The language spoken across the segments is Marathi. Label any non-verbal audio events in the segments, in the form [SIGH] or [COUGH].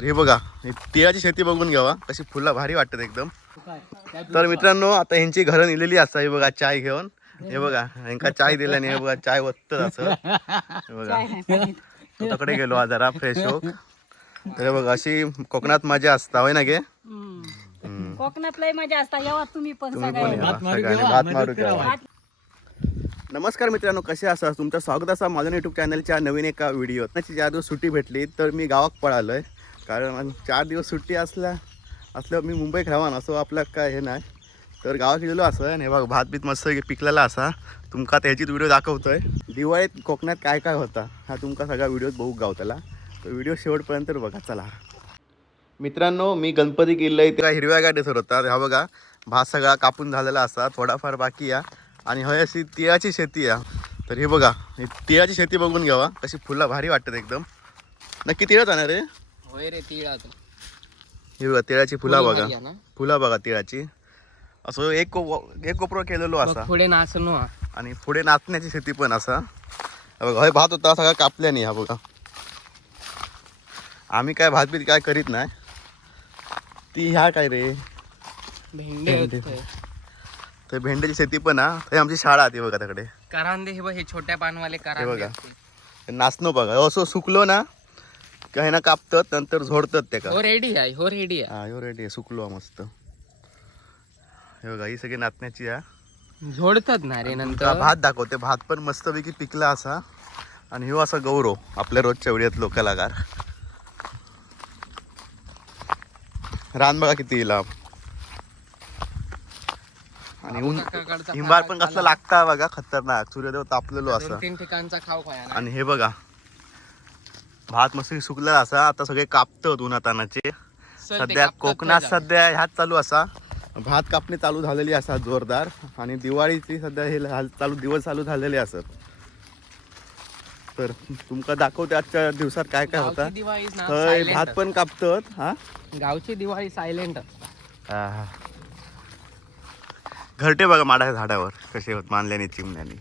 तर हे बघा ही तिळाची शेती बघून घ्यावा. कशी फुलं भारी वाटतात एकदम. तर मित्रांनो आता ह्यांची घरं नेलेली असतात. हे बघा चाय घेऊन. हे बघा ह्यांका चाय दिल्याने हे बघा चाय वत्तच असं. हे बघा. तकडे गेलो आज जरा फ्रेश हो तर हे बघा अशी कोकणात मजा असता होय ना गे? हम्म. कोकणात लय मजा असता. यावा तुम्ही पण सगळ्यांनी भात मारू. नमस्कार मित्रांनो कसे असा तुमचं स्वागत असा माझ्या युट्यूब चॅनलच्या नवीन एका व्हिडिओ ज्या दिवस सुट्टी भेटली तर मी गावात पळालोय. कारण चार दिवस सुट्टी असल्या असल्यावर मी मुंबईत राहान असं आपलं काय हे नाही. तर गावात गेलो असं आणि बघ भात बीत मस्त पिकलेला असा. तुमका त्याचीच व्हिडिओ दाखवतोय. दिवाळीत कोकणात काय काय होता हा तुमका सगळा व्हिडिओ बघू गावताला तर व्हिडिओ शेवटपर्यंत बघा चला. मित्रांनो मी गणपती किल्ला इथे काय हिरव्या गाडीसर होता हा बघा. भात सगळा कापून झालेला असा थोडाफार बाकी या. आणि हय अशी तिळाची शेती या. तर हे बघा तिळाची शेती बघून घ्यावा. कशी फुलं भारी वाटतात एकदम. नक्की तिळच आहे रे. होय रे तिळा हे बघा तिळाची फुलं बघा. फुलं बघा तिळाची. असं एक को एक कोपरं केलेलो असा. पुढे नाचनो हा. आणि पुढे नाचण्याची शेती पण असा. हे बघा हय भात होता सगळा कापल्याने हा बघा. आम्ही काय भात बीत काय करीत नाही. ती ह्या काय रे? भेंडे भेंडे. होते. तर भेंड्याची शेती पण हा. तर आमची शाळा आहे बघा तिकडे करांदे हे बघ हे छोट्या पानवाले हे करांदे बघा. नाचणं बघा. असं सुकलो ना काही ना कापतात नंतर झोडतात ते का? हो रेडी आहे हो रेडी आहे. हा ह्यो रेडी आहे सुकलो हा मस्त. हे बघा ही सगळी नाचण्याची आहे. झोडतात ना रे नंतर. भात दाखवते. भात पण मस्तपैकी पिकला असा. आणि ह्यो असा गौरव आपल्या रोजच्या वेळेत लोक कलाकार रान बघा किती लांब. आणि ऊन काकाकडचा हिंबार पण कसला. लागता बघा खतरनाक. सूर्यदेव तापलेलो असा. दोन तीन ठिकाणचा खाऊ खाया ना. आणि हे बघा भात मस्त सुकलेला असा. आता सगळे कापतात उन्हातानाचे सध्या कोकणात सध्या ह्यात चालू असा. भात कापणी चालू झालेली असा जोरदार. आणि दिवाळीची सध्या हे चालू दिवस चालू झालेले असत तर तुमका दाखवते आजच्या दिवसात काय काय होता. silent. भात पण कापतात हा. गावची दिवाळी सायलेंट. घरटे बघा माडाच्या झाडावर कसे होत मानल्याने चिमण्याने.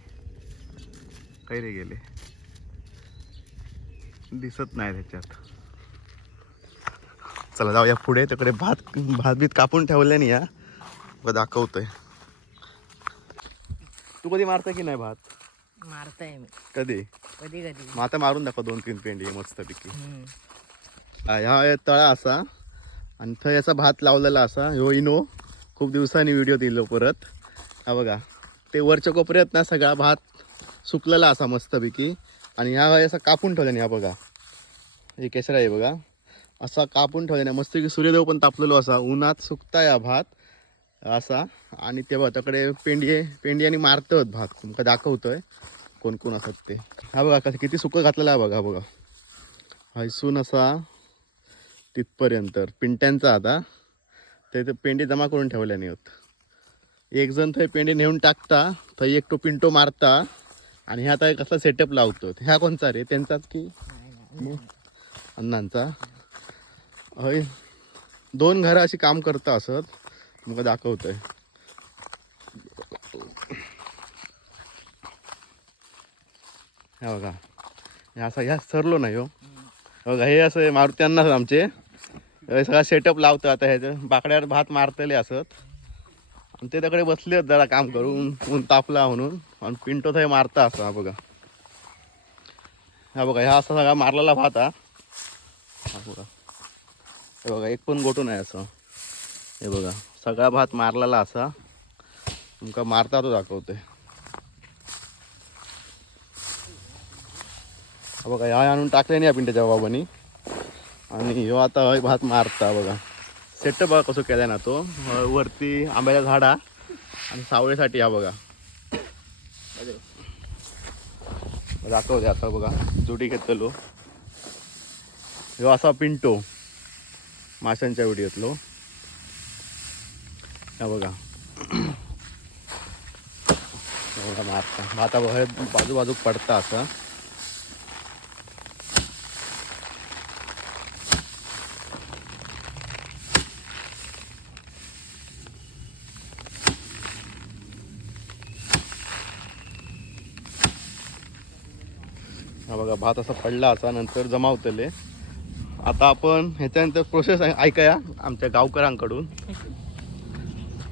काही रे गेले. दिसत नाही त्याच्यात. चला जाऊया पुढे तिकडे भात भात बीत कापून ठेवल्याने या. बघा दाखवतोय. तू कधी मारता की नाही भात? मारताय मी. कधी? कधी कधी. मग आता मारून दाखव दोन तीन पेंडी मस्तपैकी. हा, ह्या तळा असा. आणि थंय असा भात लावलेला असा. ह्यो इनो खूप दिवसांनी व्हिडिओ दिलो परत. हा बघा. ते वरच्या कोपऱ्यात ना सगळा भात सुकलेला असा मस्तपैकी. आणि ह्या असा कापून ठेवल्याने हा बघा. हे केसरा आहे बघा. असा कापून ठेवल्याने मस्त की सूर्यदेव पण तापलेलो असा. उन्हात सुकता या भात. असा. आणि तेव्हा त्याकडे पेंडी पेंडी मारतात भात. तुमका दाखवतोय. कोण कोण असत ते. हा बघा कसं किती सुकं घातलेलं आहे बघा बघा. हैसून असा तिथपर्यंत. पिंट्यांचा आता. ते पेंडी जमा करून ठेवल्याने होत. एक जण थंय पेंडी नेऊन टाकता थंय एक तो पिंटो मारता. आणि ह्या आता कसला सेटअप लावतो. ह्या कोणचा रे? त्यांचाच की? मग अण्णांचा. हय. दोन घरं अशी काम करता असत. तुमका दाखवतोय. ह्या बघा. ह्या असं ह्या सरलो नाही हो. बघा हे असं मारुत्यांनाच आमचे. हे सगळा सेटअप लावतं आता ह्याचं बाकड्यावर भात मारतले असत. आणि ते तिकडे बसले जरा काम करून. ऊन तापला म्हणून. आणि पिंटो थंय मारता असं हा बघा. हा बघा ह्या असा सगळा मारलेला भात हा. हा बघा. हे बघा एक पण गोटून आहे असं. हे बघा सगळा भात मारलेला असा. तुमका मारता तो दाखवते हा बघा ह्या आणून टाकले नाही या पिंट्याच्या बाबांनी. आणि ह्यो आता हय भात मारता बघा. सेट बघा कसं केलाय ना तो. वरती आंब्याचा झाडा आणि सावळीसाठी हा बघा. दाखवते आता बघा. जोडी घेतलेलो. ह्यो असा पिंटो. माशांच्या व्हिडिओतलो. हा बघा. [COUGHS] बघा मारता. भाता बघा बाजू बाजू पडता असा. बघा भात असा पडला असा नंतर जमावतले. आता आपण ह्याच्यानंतर प्रोसेस ऐकूया आमच्या गावकरांकडून.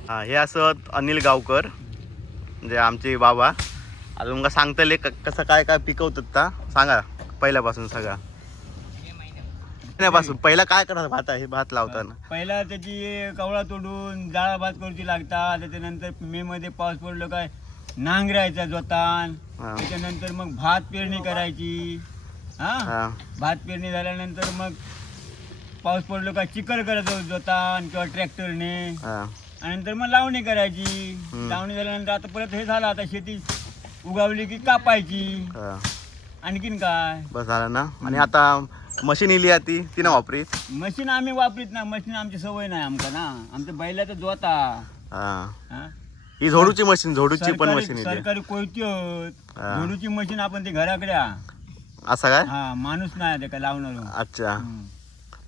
हा हे असत अनिल गावकर म्हणजे आमचे बाबा. आता तुमका सांगतले क- कसं काय काय पिकवतात का सांगा पहिल्यापासून सगळा. पहिल्यापासून पहिला काय करतात भात आहे भात लावताना? पहिला त्याची कवळा तोडून जाळा भात करूची लागतात त्याच्यानंतर मे मध्ये पाऊस पडलो काय नांगरायचा जोतान. हा. त्याच्यानंतर मग भात पेरणी करायची. हा? हा. भात पेरणी झाल्यानंतर मग पाऊस पडलो का चिखल करायचं जोतान किंवा ट्रॅक्टरने. हा. आणि नंतर मग लावणी करायची. हम्म. लावणी झाल्यानंतर आता परत हे झालं आता शेती उगावली की कापायची. हा. आणखीन काय? बस झालं ना? आणि आता मशीन इली आहे ती ती ना वापरीत? मशीन आम्ही वापरीत ना. मशीन आमची सवय नाही आमका ना. आमच्या बैलाचा जोता. हा. हा? ही झोडूची मशीन झोडूची पण सरकारी मशीन सरकारी कोयती हा. मशीन आपण ते घराकडे हा असं काय? हा, माणूस नाही ते काय लावणार. अच्छा.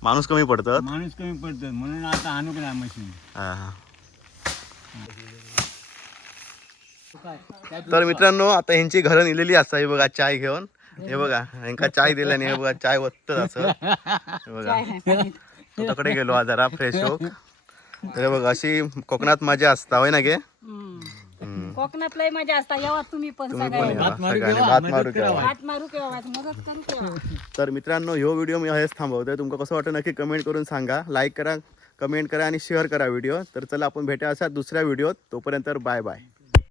माणूस कमी पडतात? माणूस कमी पडतो म्हणून आता आणू नाही मशीन? हा, हा. तर मित्रांनो आता ह्यांची घरं नेलेली असतात. हे बघा चाय घेऊन. हे बघा ह्यांका चाय दिल्याने हे बघा चाय वत्तच असं. हे बघा. स्वतःकडे गेलो आज जरा फ्रेश होक तर बघा अशी कोकणात मजा असता होय ना गे? हम्म. कोकणात लय मजा असता यावा तुम्ही पण तुम्ही पण सगळे या सगळ्यांनी भात मारू केव्हा हात मारू केव्हा मदत करू केव्हा तर मित्रांनो ह्यो व्हिडिओ मी हेच थांबवतोय. तुमका कसं वाटतं नक्की कमेंट करून सांगा. लाईक करा कमेंट करा आणि शेअर करा व्हिडिओ तर चला आपण भेटा असा दुसऱ्या व्हिडिओत तोपर्यंत बाय बाय